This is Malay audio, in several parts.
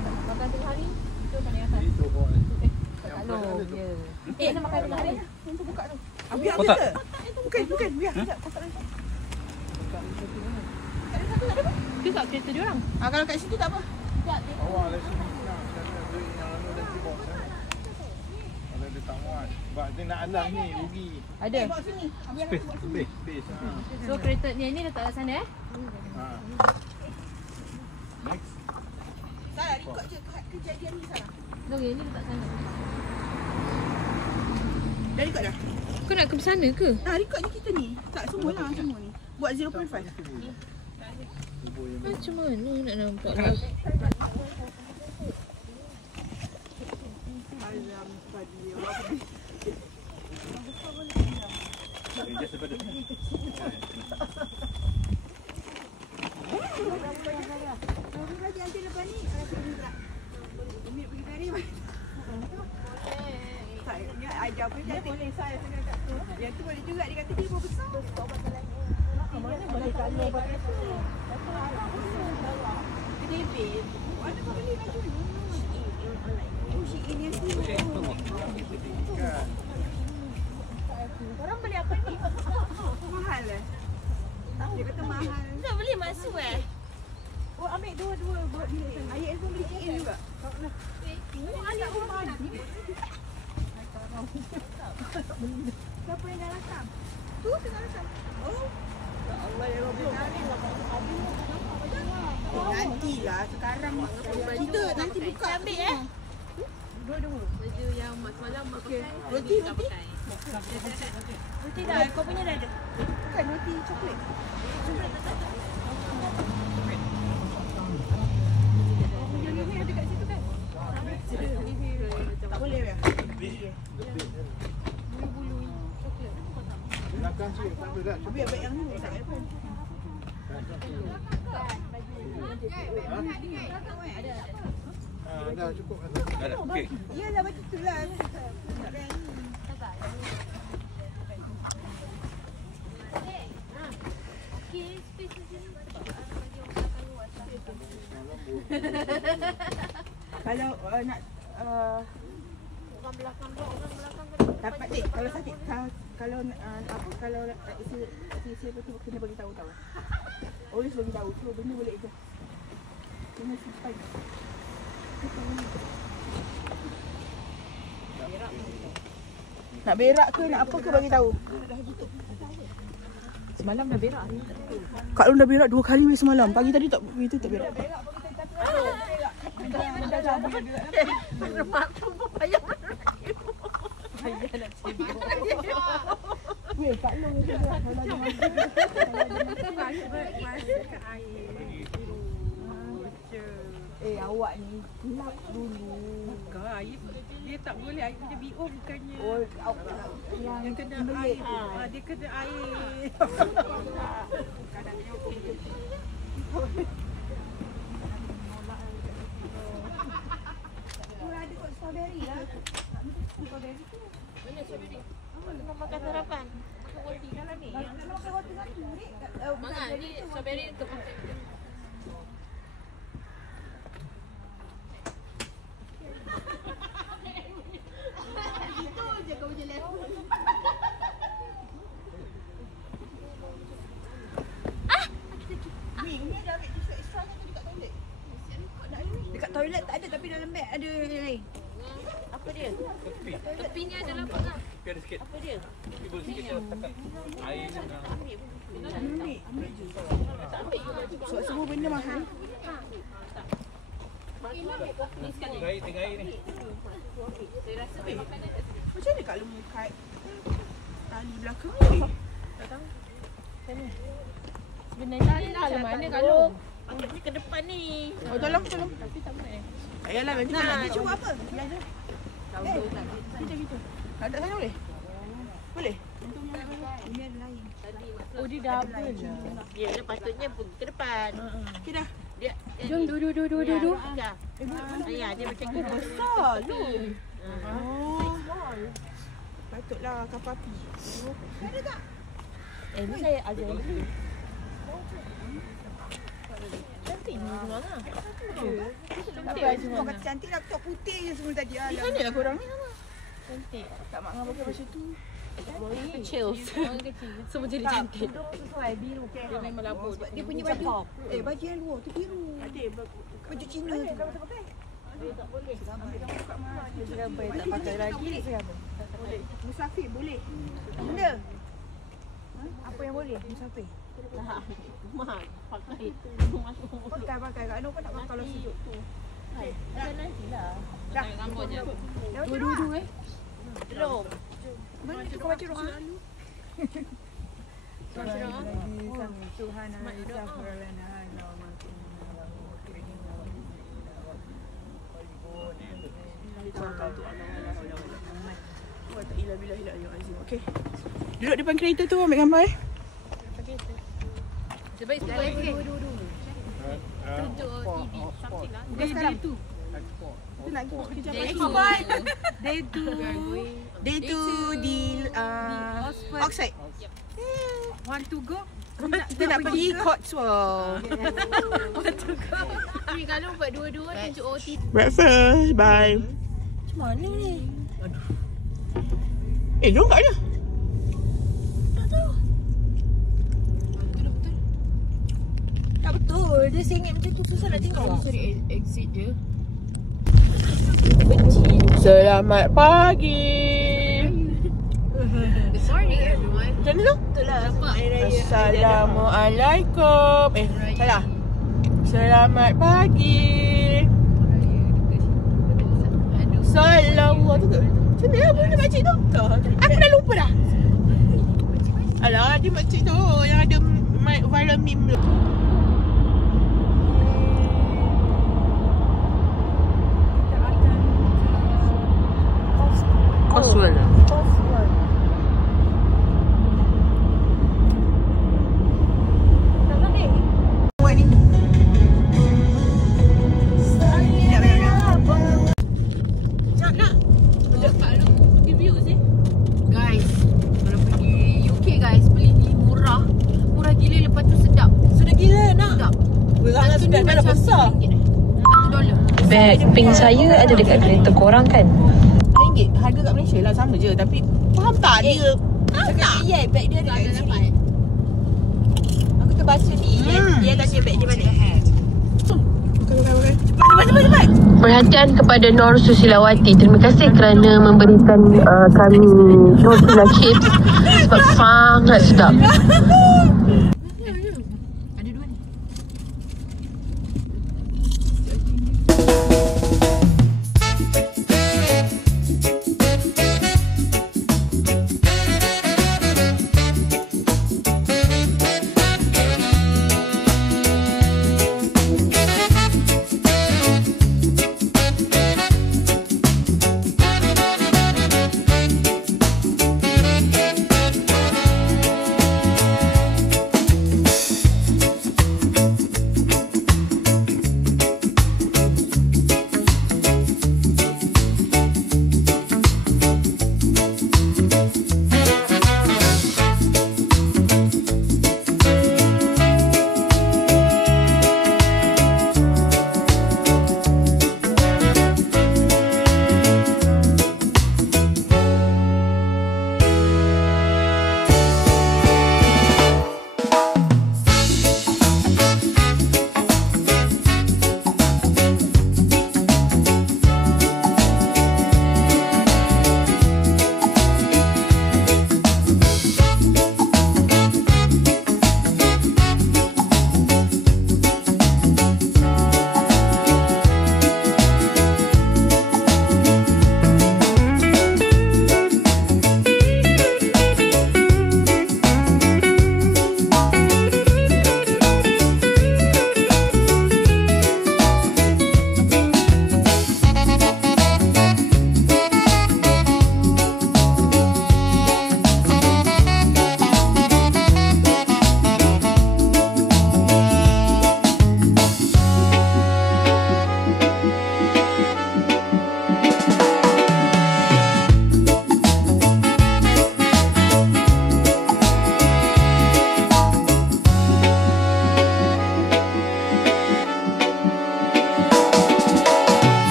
Makan tengah hari, itu kan yang atas. Itu buat. Tak long, ya. Nak makan tengah hari. Untuk buka tu. Biar ada ke? Bukan. Biar. Sekejap, kotak lagi. Tu kat kereta dia orang. Kalau kat situ tak apa. Awak dari sini nak beli yang anu dan box kan. Kalau dia tak muat. Sebab dia nak alang ni rugi. Ada. Bawa sini. Space. So kereta ni letak kat sana Ha. Next. Salah, ikut je kejadian ni salah. Dong, yang ni letak sana. Dah ikut dah? Kau nak ke sana ke? Record je kita ni. Tak, semua lah semua ni. Buat 0.5. Macam mana nak nampak lah? Boleh saya tengah kat tu. Yang tu boleh juga dia kata dia pun besar. Mana boleh kalau pakai tu. Kedebit. Mana kau beli baju ni? Oh, Shein yang tu. Orang beli apa ni? Mahal eh? Dia kata mahal. Tak boleh masuk Oh, ambil dua-dua buat ni. Ayah pun beli Shein juga. Oh, ayah pun mahal. Siapa yang dah rakam? Tu tengah rakam. Oh. Ya Allah ya Rabbi. Nantilah sekarang kita nanti buka ambil Dua-dua. Baju yang semalam mak pakai. Roti. Roti dah, kau punya dah ada. Bukan roti coklat. Coklat tak ada. Yang ni ada kat situ kan? Tak boleh ya? Bulu-bulu coklat. Belakang sikit, tak ada dah. Biar baik yang ni tak ada pun. Dah cukup. Ada. Okey. Iyalah macam tu lah. Tak ada ni. Kalau nak Orang belakang dapat dek kalau sakit kalau apa kalau isi betul kena bagi tahu. Always bagi tahu. So benda boleh je. Kena simpan. Nak berak ke nak apa ke bagi tahu. Semalam dah berak ni. Kak Long dah berak 2 kali weh semalam. Pagi tadi tak begitu tak berak. Weh, Kak Long ni berak kalau ada awak ni lap dulu. Bukan, air dia tak boleh, air dia BO bukannya. Oh, yang kena air. Dia kena air. Ada kot strawberry lah. Strawberry tu. Mana strawberry? Kau makan sarapan. Makan roti dalam ni. Kalau makan roti satu ni. Mangat ni strawberry untuk makan. Itu je kau punya level. Ni dah ambil tisu extra ni dekat toilet. Dekat toilet tak ada tapi dalam beg ada yang lain. Apa dia? Tepi. Tepi ni ada lapar kan? Tepi ada sikit. Apa dia? Tepi boleh sikit je tekan. Air jangan. Ambil je. Sebab semua benda mahal. Tengah air ni. Saya rasa makanan kat sini. Macam mana Kak Long kat tali belakang ni? Tak tahu. Sebenarnya ni lah mana kalau ni ke depan ni. Oh, tolong. Tapi tak boleh. Ayolah, nanti nak dia cuba apa? Belajar. Tahu tak. Kita. Ada sana boleh? Boleh? Ini ada lain. Oh dia double lah. Dia patutnya ke depan. Okey dah. Dia Jom duduk. Ya. Ya, dia macam tu. Besar tu. Oh. Patutlah kapal api. Ada tak? Ni saya ajar dulu. Cantik ni memang lah. Apa semua kata cantik lah, tok putih je semua tadi. Macam mana lah korang ni? Cantik. Tak mak ngah pakai macam tu. Kecil. Orang kecil. Semua jadi cantik. Tudung sesuai biru ke. Dia memang labur. Dia punya baju. Baju yang luar tu biru. Baju Cina tu. Tak boleh. Dia tak pakai lagi. Musafir boleh. Benda. Apa yang boleh? Musafir. Mahal. Pakai. Pakai. Kak Noh kau nak pakai kalau sejuk tu. Ada nantilah. Dah. Rambut je. Dua-dua Belum. Mana kau baca doa? Baca doa. Tuhan Okay. Duduk depan kereta tu ambil gambar Cuba sekali lagi. Tunjuk TV. Something lah. Bukan sekarang. Day 2. Tu nak pergi kerja Day pagi. two. Day 2 di Oxford. Want to go? Kita nak pergi Cotswold. Ni kalau buat dua-dua tunjuk OT. Breakfast, bye. Macam mana ni? Jom kat mana? Tak tahu. Betul. Tak betul. Dia sengit macam tu susah nak tengok. Sorry, exit je. Selamat pagi. Sorry everyone. Macam mana tu? Betul lah. Assalamualaikum. Salah. Selamat pagi. Salam. Macam mana bunyi makcik tu? Aku dah lupa dah. Alah, dia makcik tu yang ada viral meme tu. Cotswold. Guys, kalau pergi UK guys, beli ni murah. Murah gila, lepas tu sedap. Sudah gila nak. Sedap. Berangan sudah dah besar. $1. Beg pink saya ada dekat kereta korang kan? RM1 harga kat Malaysia lah sama je tapi faham tak dia cakap iya beg dia ada kat sini. Aku terbaca ni dia tanya beg dia mana. Cepat. Perhatian kepada Nur Susilawati. Terima kasih kerana memberikan kami tortilla chips sebab sangat sedap. Ada dua ni.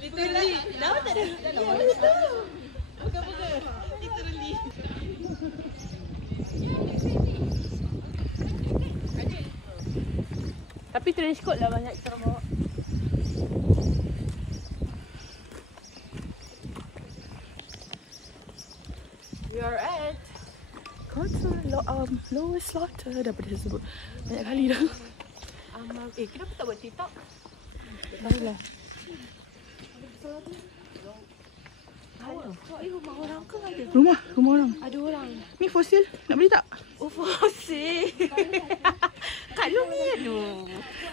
Literally. Lama tak ada. Bukan. Literally. Tapi trench coat lah banyak kita orang bawa. We are at Kota Lower Slaughter. Dah pernah sebut banyak kali dah. Kenapa tak buat TikTok? Baiklah. Rumah orang ke ada? Rumah orang. Ada orang. Ni fosil. Nak beli tak? Oh, fosil. Kak Lu ni aduh.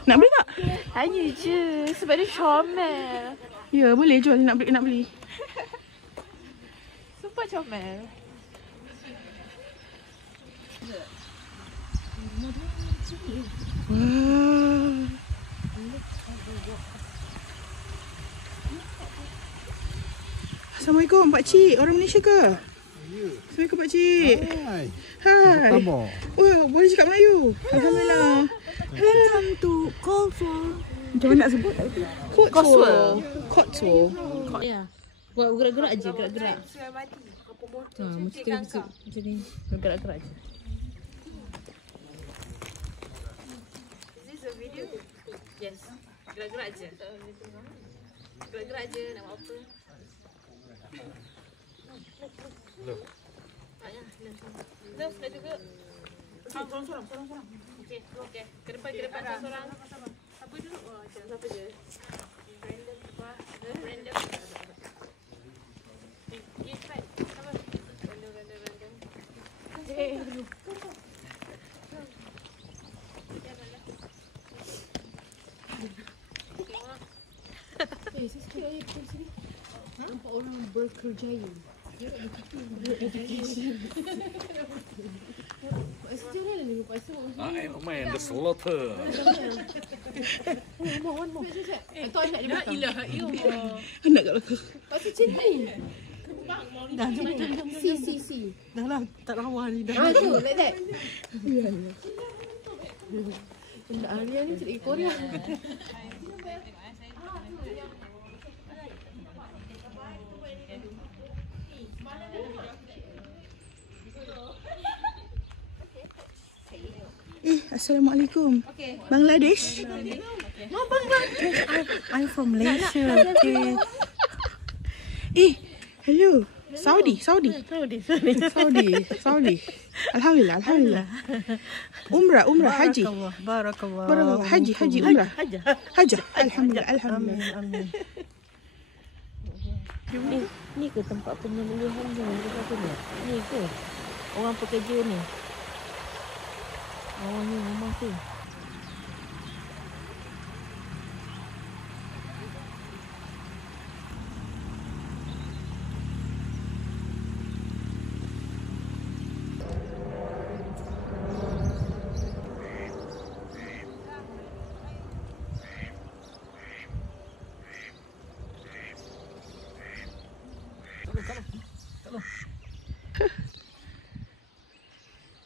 Nak beli tak? Tanya je sebab dia comel. Ya, boleh jual nak beli. Sumpah comel. Wah. Assalamualaikum Pakcik. Orang Malaysia ke? Ya. Assalamualaikum Pakcik. Hai. Hai. Apa khabar? Oh, boleh cakap Melayu? Alhamdulillah. Welcome to Cotswold. Macam mana nak sebut? Cotswold. Cotswold. Ya. Buat gerak-gerak je, gerak-gerak. Mesti kena macam ni. Gerak-gerak je. Is this a video? Yes. Gerak-gerak je. Gerak-gerak je nak buat apa? Nah, sudah juga. Sorang. Okey. Ke depan sorang. Apa dulu? Oh, siapa je? Random apa? Random. Yes, right. Apa? Random. Nampak orang berkerjaya. I am a man, the slaughter. One more. Atau anak dia belakang. La ilaha illallah. Anak kat belakang. Pasal cinta ni. Dah jom. Si. Dah lah, tak lawa ni dah. Tu, like that. Benda Alia ni cerita Korea. Assalamualaikum. Bangladesh. I'm from Malaysia. Okay. Hello. Saudi. Alhamdulillah. Umrah, haji. Barakallah. Haji, umrah. Hajah. Alhamdulillah. Amin. Ni ke tempat penyembelihan ni? Ni ke? Orang pekerja ni. Oh, ni rumah tu.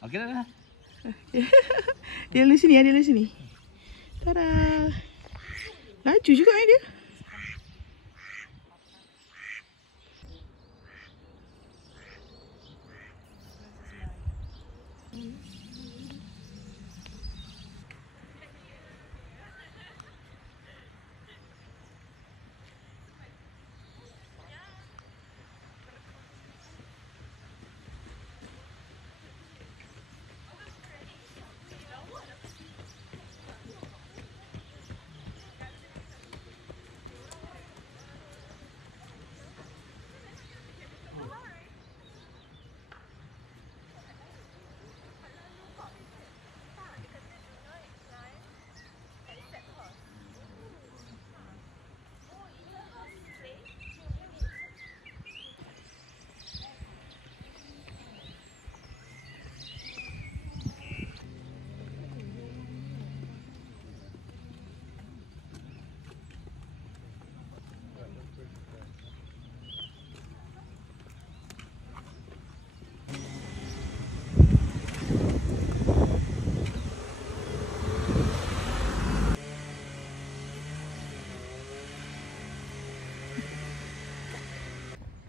Okey dah. Dia lalu sini. Tada. Laju juga dia.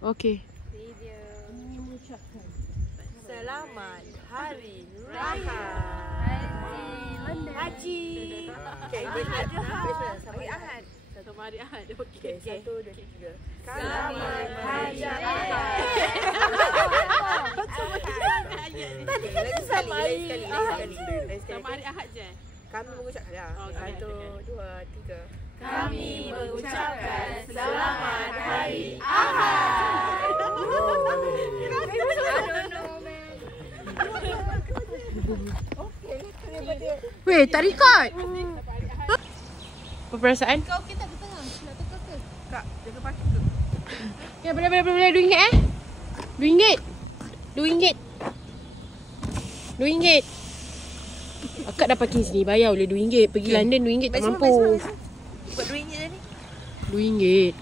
Okey. Selamat Hari Raya Haji. Okay, hari Ahad. Satu hari Ahad. Okay, 1, 2, 3. Selamat Hari Raya. Tadi kan sama sekali. Sama hari Ahad je. Kami mengucapkan ya. Okey, 1, 2, 3. Kami mengucapkan selamat hari Ahad. Weh, tak record. Apa perasaan? Kau kita ke tengah. Nak tukar ke? Kak, jaga parking tu. Ya, boleh RM2 RM2. RM2. Akak dah parking sini, bayar boleh RM2. Pergi London RM2 tak mampu. Buat RM2 dah ni. RM2.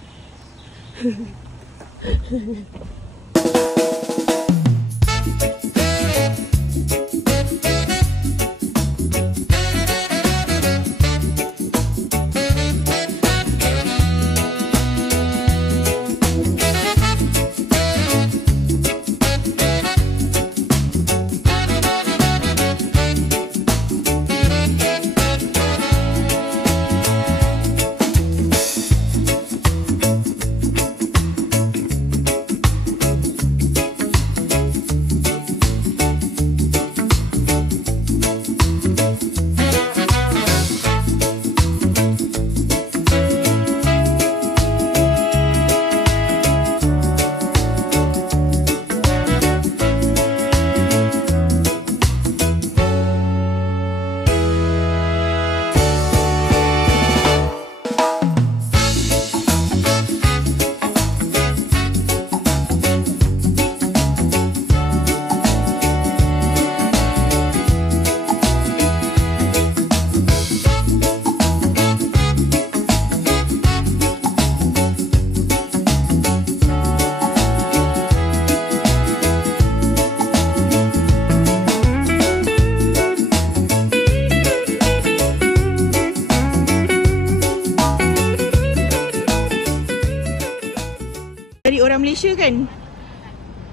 Orang Malaysia kan?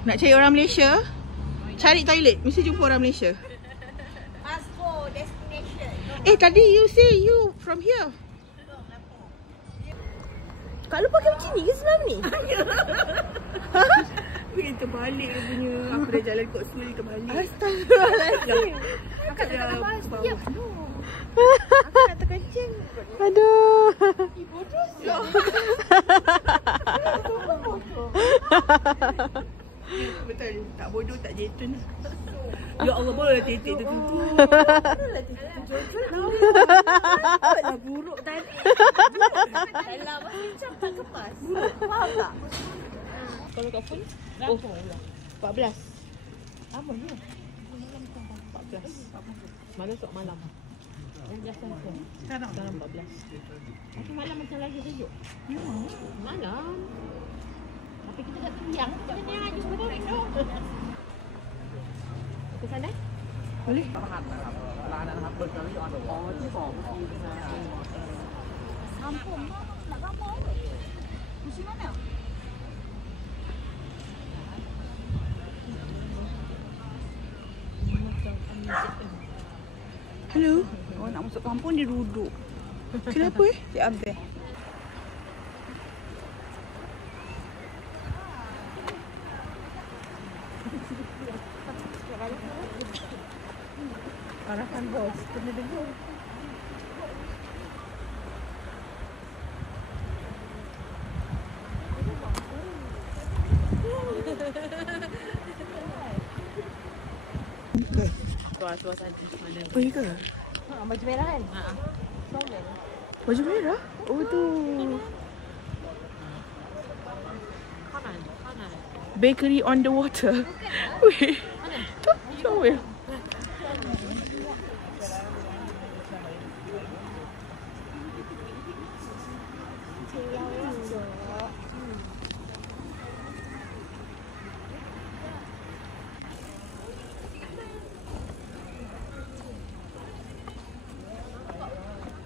Nak cari orang Malaysia, cari toilet, mesti jumpa orang Malaysia. Pasport destination. Tadi you say you from here. Kak lu pakai macam ni ke semalam ni? Weh, terbalik dia punya. Aku dah jalan kot slowly terbalik. Astagfirullahaladzim. Kakak tak nampak sekejap. Aku nak terkencing. Aduh. Betul. Tak bodoh, tak jetun. Ya Allah, boleh titik tu tutup. Dah buruk tadi. Dalam macam tak kemas. Faham tak? Kalau kat phone? Oh, 14. Apa ni? 14. Malam sok malam. Yang biasa tu. Sekarang 14. Tapi malam macam lagi sejuk. Malam. Tapi kita tak tiang. Kita tiang aja sebenarnya tu. Ke sana? Boleh? Sampung nak gambar ke? Kursi mana? Hello. Oh, nak masuk kampung dia duduk. Kenapa Cik Abdul? Arahan bos, kena dengar. Tuas ada mana? Oh, ya ke? Baju merah kan? Baju merah? Oh, tu. Kanan. Bakery on the water. Weh. Tu, towel.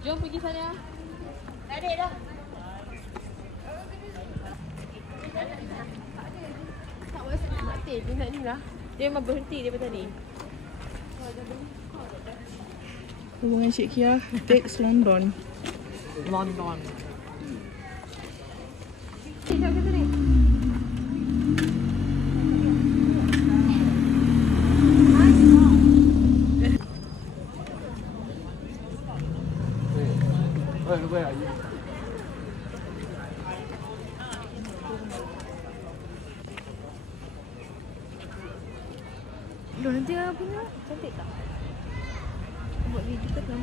Jom pergi sana. Dah dah. dia nak ni lah. Dia memang berhenti daripada tadi. Hubungan Cik Kia takes London. London. Nanti apa punya? Cantik tak? Buat video kita kan?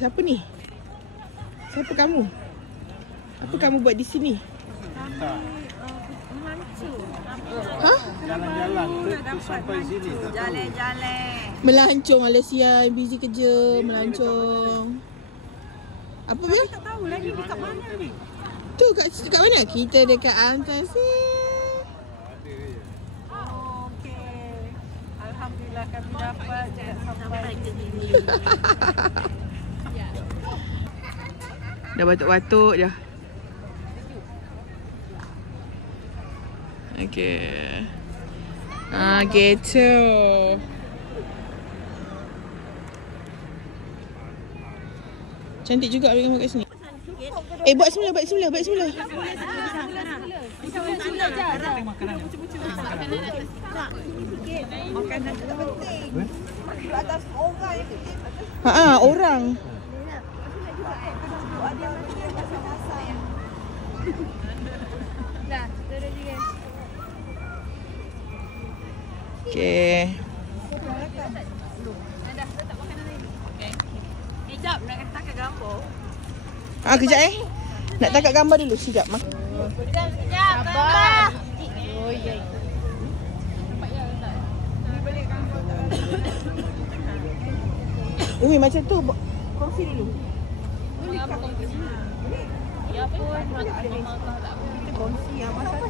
Siapa ni? Siapa kamu? Apa kamu buat di sini? Ha? Jalan-jalan sampai sini. Jalan-jalan. Melancong Alessia, busy kerja, melancong. Apa dia? Tak tahu lagi dekat mana ni. Tu kat mana? Kita dekat atas ni. Oh, okey. Alhamdulillah kami dapat sampai ke sini. Dah batuk-batuk je. Okey. Gitu. Cantik juga orang kat sini. Buat semula. Makanan tak penting. Di atas orang yang kecil. Orang. Dah, turun juga. Okey. Sekejap, nak tangkap gambar. Kejap Nak tangkap gambar dulu sekejap. Sekejap. Sabar. Oh, ya. Umi macam tu kongsi dulu. Ya pun, mama tak apa. Kita kongsi apa satu.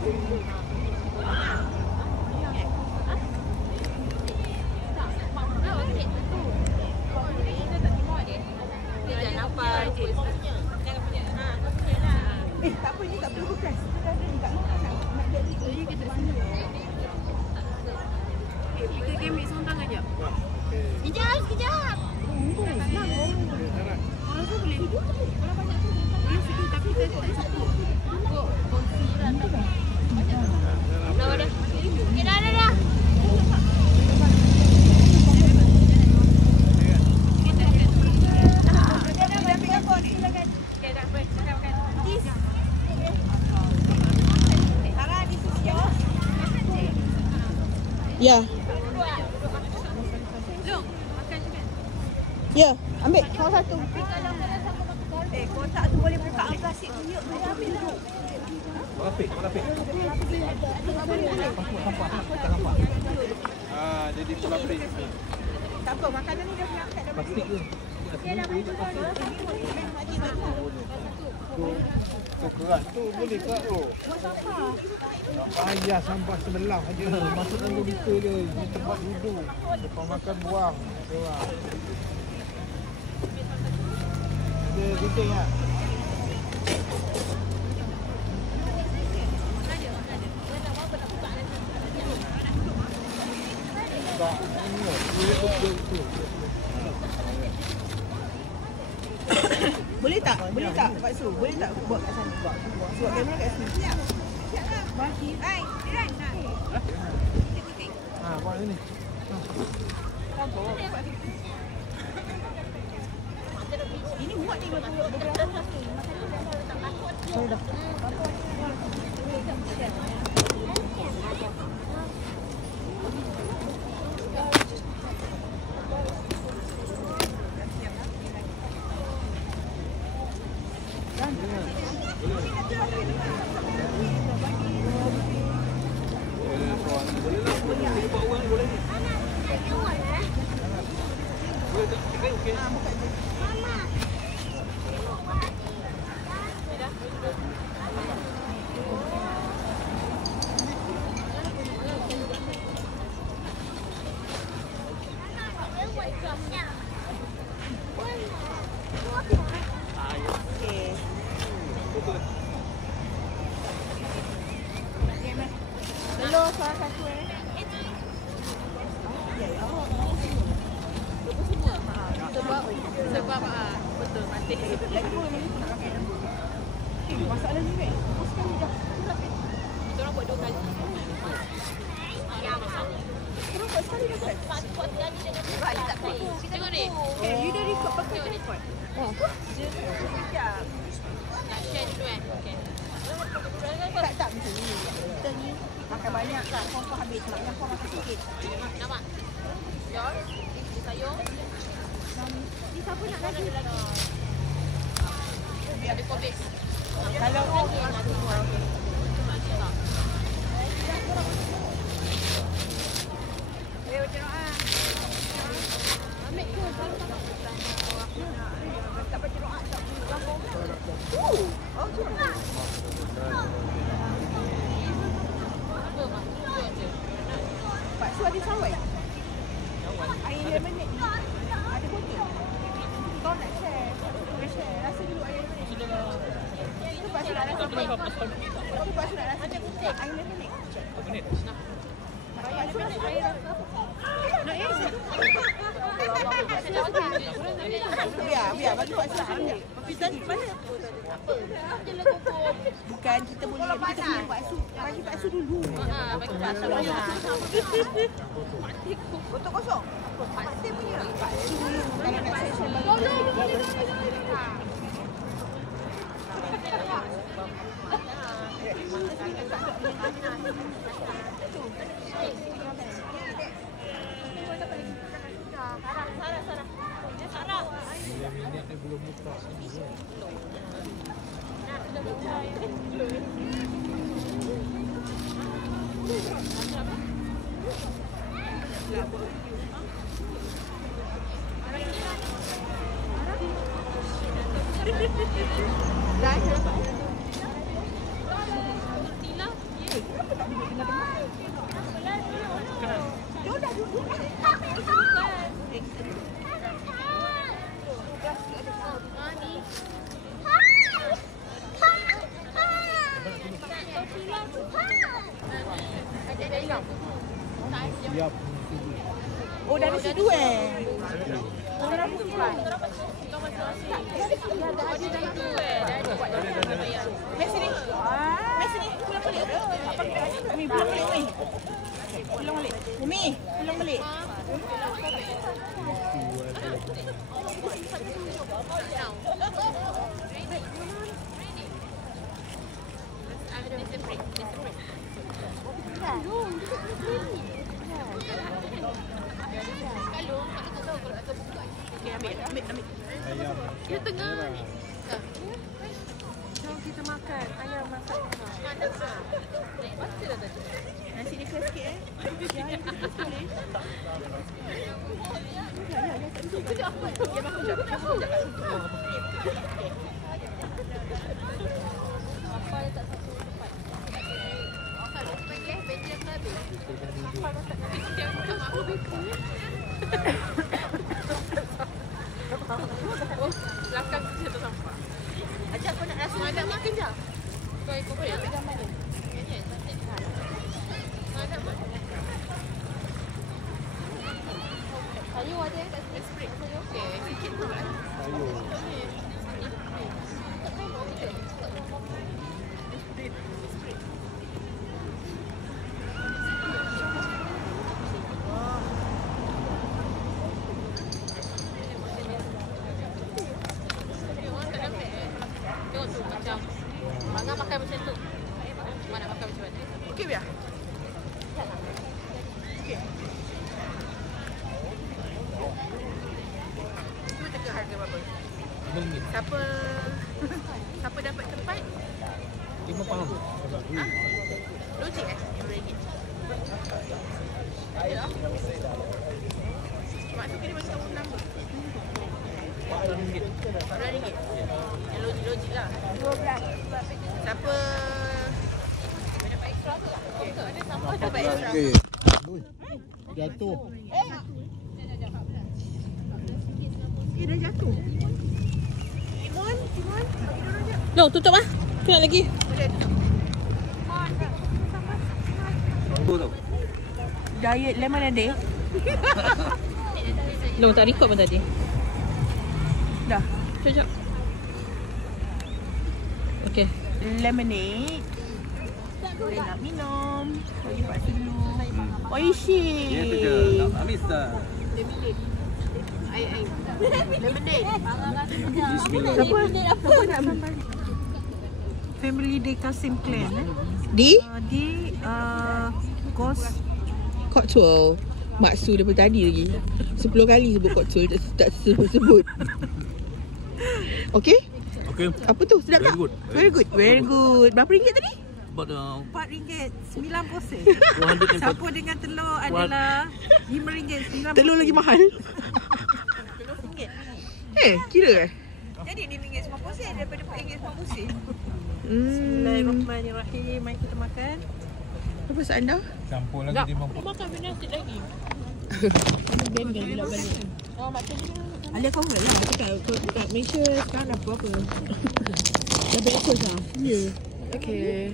Tak apa, ni tak perlu press. Kita dah ada dekat mana nak jadi kita mana. Kita game seorang tangan je. Sekejap. Orang tu boleh hidup. Orang banyak tu. Dia sedih tapi kita tak satu. Kongsi lah. Dah. Okey, dah. Ya. Ya, ambil salah satu. Kotak tu boleh buka plastik tunjuk. Ambil dulu. Jadi pelapis. Tak apa, makanan ni dah nak kat dalam plastik tu. Tu keras tu boleh keras tu. Payah sampah sebelah aja. Masukkan begitu je. Di tempat duduk. Lepas makan buang. Dia gunting tak? Boleh tak? Pak Su? Boleh tak buat kat sana? Buat kamera kat sini. Siap. Hai, Diran. Buat ni. Ini muat ni beberapa. Mama. Kita orang buat 2 kali. Tengok ni. You dah record pakai handphone? Nak share dulu kan? Okay. Tak macam ni. Kita ni makan banyak. Kau habis. Maknanya kau makan sikit. Nampak? Jom. Ini sayur. Ni siapa nak lagi? Ada kobis. Kalau Nak semua. Ambil ke? tak baca doa tak boleh lampau. Oh, cuma. Pak Su ada sawai? Air lemonade ni ada botol. Kau nak share? Boleh share. Rasa dulu air lemonade. Itu Pak Su nak rasa. Itu Pak Su nak rasa. Air lemonade. Pak Su rasa air apa? Nak air je. Biar bagi Pak Su ambil. Pisan mana? Bukan kita boleh kita punya Pak Su. Bagi Pak Su dulu. Bagi Pak Su dulu. Botol kosong. Pak Su punya. Pak Su dulu. Kalau nak share bagi. Minyak ni belum buka. Siap. Oh, dari situ Mes sini. Mes sini. Pulang balik. Umi pulang balik Umi. Pulang balik. Umi, pulang balik. Okey, ambil. Ayam. Dia tengah ni. Jom kita makan ayam masak. Pasti dah tadi. Nasi dia keras sikit Belakang tu saya tersampah. Ajak kau nak rasa ada makan je. Kau ikut boleh ambil gambar ni. Ini cantik. Ada apa? Sayur ada kat sini. Spring. Okey, sikit tu kan. Sayur. Bangga makan macam tu. Mana makan macam mana? Okey biar. Okey. Cuba teka harga berapa? RM5. Siapa dapat tempat? RM5. Ha? Logik RM5. Mak tu kena bagi tahu nombor. RM12. Yang logik lah. 12. Siapa dapat extra tu lah? Ada sampah dapat extra. Okey. Jatuh. Dah jatuh. Timon, bagi dorang je. No, tutup ah. Tengok lagi. Boleh tutup. Diet lemon ada. No, tak record pun tadi. Dah. Sekejap. Okey. lemonade. Boleh nak minum. Boleh buat dulu. Oishi. Ya, tu je. Tak Mister. Lemonade. Bismillah. Siapa nak sambal? Family Day Kasim Clan Di di Ghost Cocktail. Maksu daripada tadi lagi 10 kali sebut cocktail, tak sebut. Okay? Okay. Apa tu? Sedap tak? Very good. Very good. Very good. Berapa ringgit tadi? About RM4.90. Campur dengan telur adalah RM5.90. Telur lagi mahal. Kira Jadi RM5.90 daripada RM4.90. Hmm. Bismillahirrahmanirrahim. Mari kita makan. Apa pesan anda? Campur lagi Aku makan benda nasi lagi. Bengkel bila balik. Oh, maksudnya Alia kau lah. Kau kat Malaysia sekarang dah berapa? Dah breakfast lah. Ya. Okay.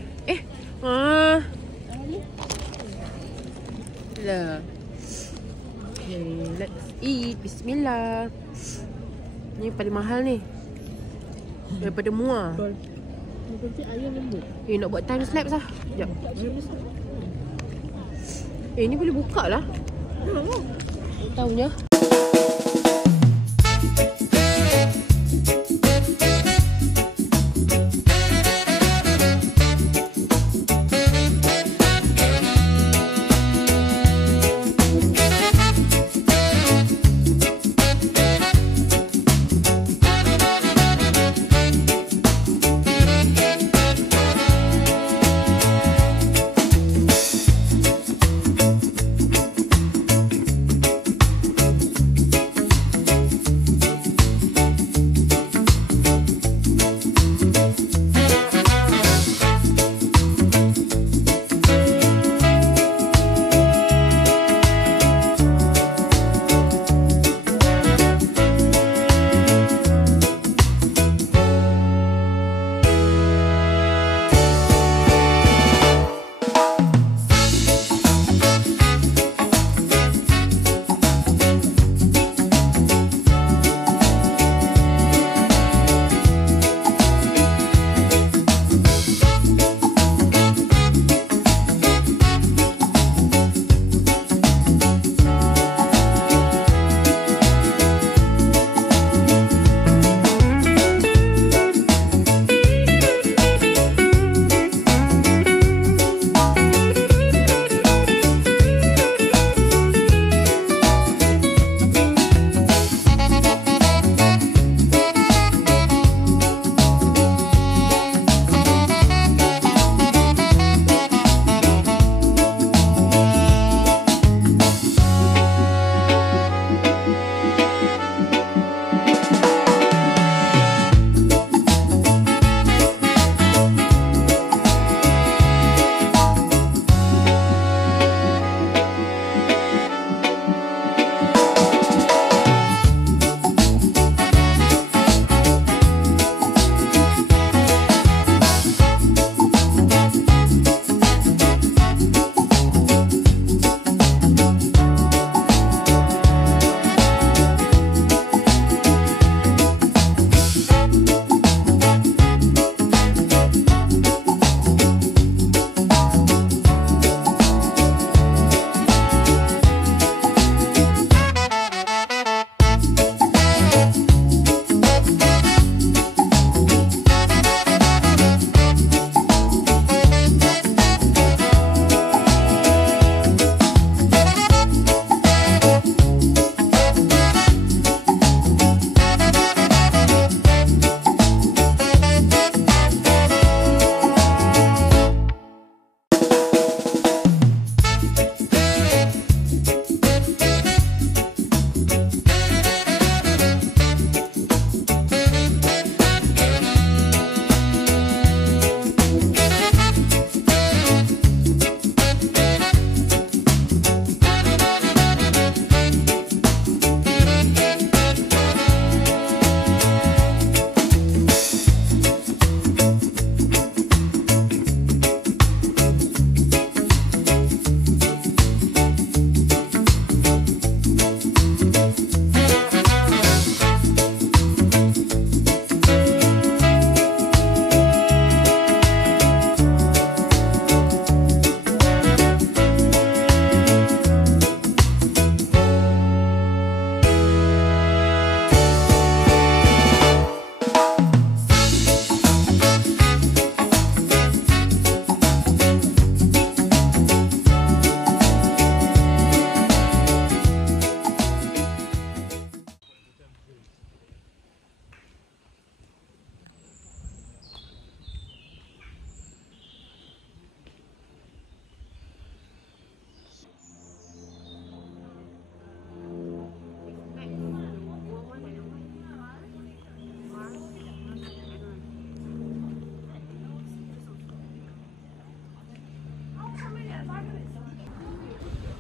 Lah. Okay, let's eat. Bismillah. Ni paling mahal ni. Daripada Muar. macam ayam lembut. Nak buat time lapse lah. Sekejap. Ni boleh buka lah. Tahunya.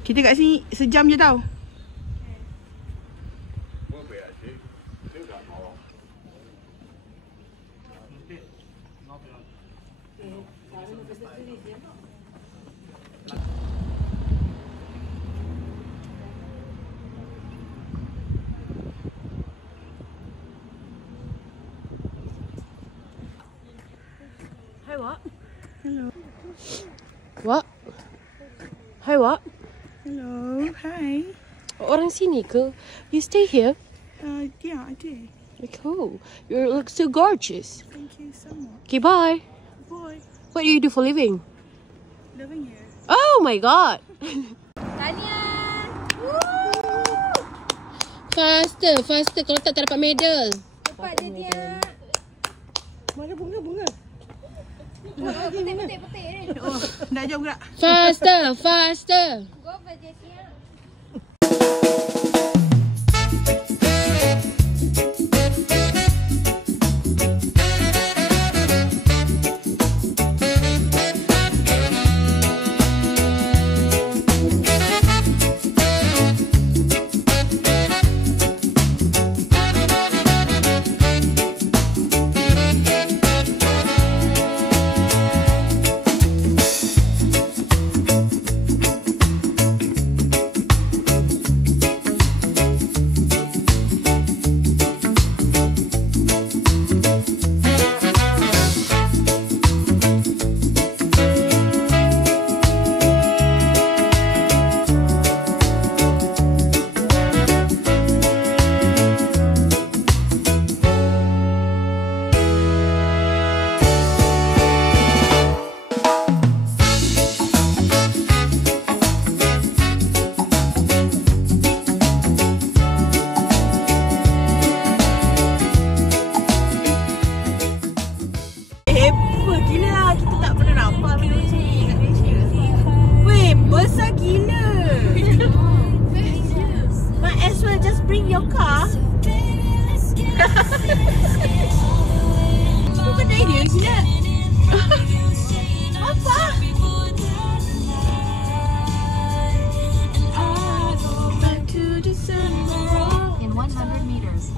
Kita kat sini sejam je tau. Hi, Wak. Hello. Wak. Hi, Wak. Hello. Hi. Orang sini ke? You stay here? Yeah, I do. Cool. You look so gorgeous. Thank you so much. Okay, bye. Boy, What do you do for living? loving you. Oh my god. Tahniah. Faster, faster. Kalau tak dapat medal. Cepat je dia. Mana bunga? Petik. Oh, dah jom gerak. Faster, faster. Besar gila. Might as well just bring your car. Itu kedai dia gila. Apa? In 100 meters,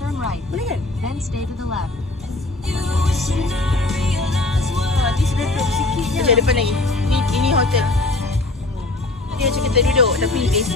turn right, Boleh kan? then stay to the left. Nanti sudah duduk sikit je. Macam depan lagi. Ini hotel. Dia macam kita duduk tapi AC.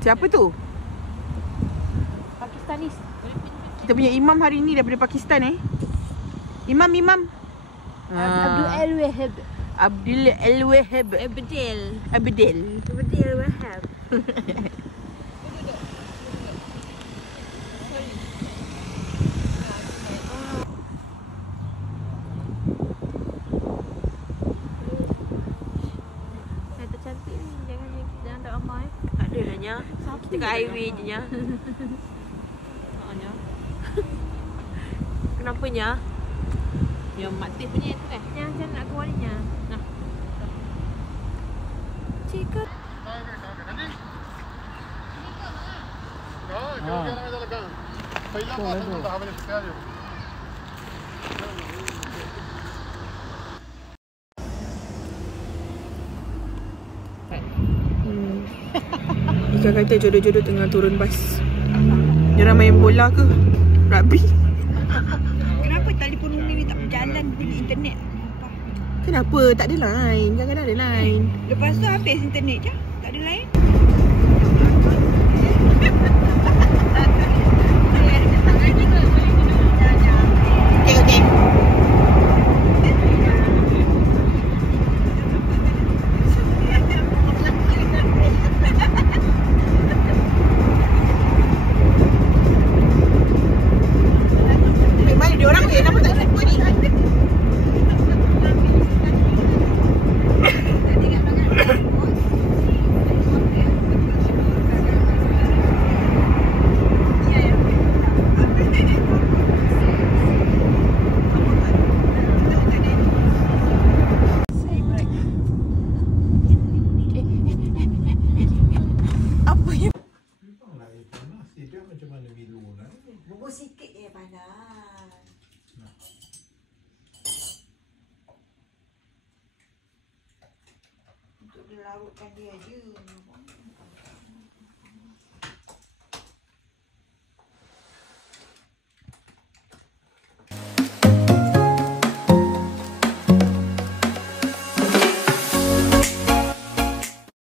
Siapa tu? Pakistanis. Kita punya imam hari ni daripada Pakistan Imam. Abdul Al-Wahab. Abdul Al-Wahab. Abdul Wahab. Cantik ni, jangan tak ramai. Tak ada lah Nya. Kita kat highway je Nya. Kenapa Nya? Yang Mak Tip punya tu kan? Yang saya nak keluar ni Nya. Nah. Cikgu. Ika kata jodoh-jodoh tengah turun bas. Diorang main bola ke? Rugby? Kenapa telefon Umi ni tak berjalan punya internet? Kenapa? Tak ada line. Kadang-kadang ada line. Lepas tu habis internet je. Tak ada lain. Okay. Mana dia orang ni? Kenapa tak jumpa ni? Bubur sikit je panas. Untuk dilarutkan dia je.